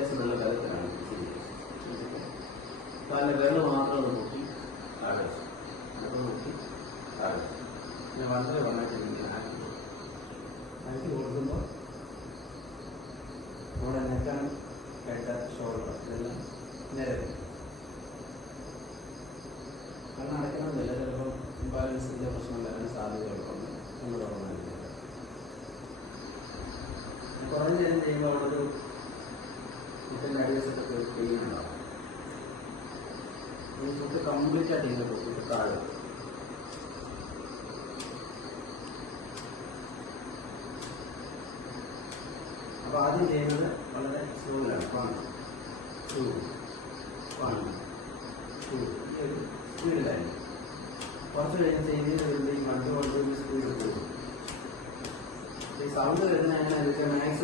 അത്യാവശ്യം നല്ല ബലത്തിലാണ് കാലിൻ്റെ വിരൽ മാത്രം ഒന്ന് പൊക്കി താഴെ വെച്ചു, അപ്പോൾ നോക്കി താഴെ വെച്ചു. പിന്നെ വളരെ നന്നായിട്ട് ഇങ്ങനെ ആക്കി കൊടുക്കുമ്പോൾ നമ്മുടെ നെക്കാണ് കെട്ട ഷോൾഡർ ഇതെല്ലാം നിരവധി കാരണം അടയ്ക്കണമെന്നില്ല, ചിലപ്പോൾ ഇംബാലൻസിൻ്റെ പ്രശ്നം വരാൻ സാധ്യതകളുണ്ട്. നമ്മൾ തുറന്നില്ല കുറഞ്ഞ നേരം ചെയ്യുമ്പോൾ അവിടെ ഒരു ഫുഡിൻ്റെ അടിവശത്തൊക്കെ ഒരു പെയിൻ ഉണ്ടാവും. ഈ ഫുഡ് കംപ്ലീറ്റ് ആയിട്ട് ഇങ്ങനെ കൊടുത്തിട്ട് താഴെ. അപ്പോൾ ആദ്യം ചെയ്യുന്നത് വളരെ സ്ലോയിലാണ്. 1 2 1 2 ഈ ഒരു സ്പീഡിലായിരുന്നു. കുറച്ച് കഴിഞ്ഞ് ചെയ്യുന്നതിന് വരുമ്പോൾ ഈ 1 2 1 2 സ്പീഡ് കൂടും. ഈ സൗണ്ട് വരുന്ന എങ്ങനെയാണെന്ന് വെച്ചാൽ മാക്സിമം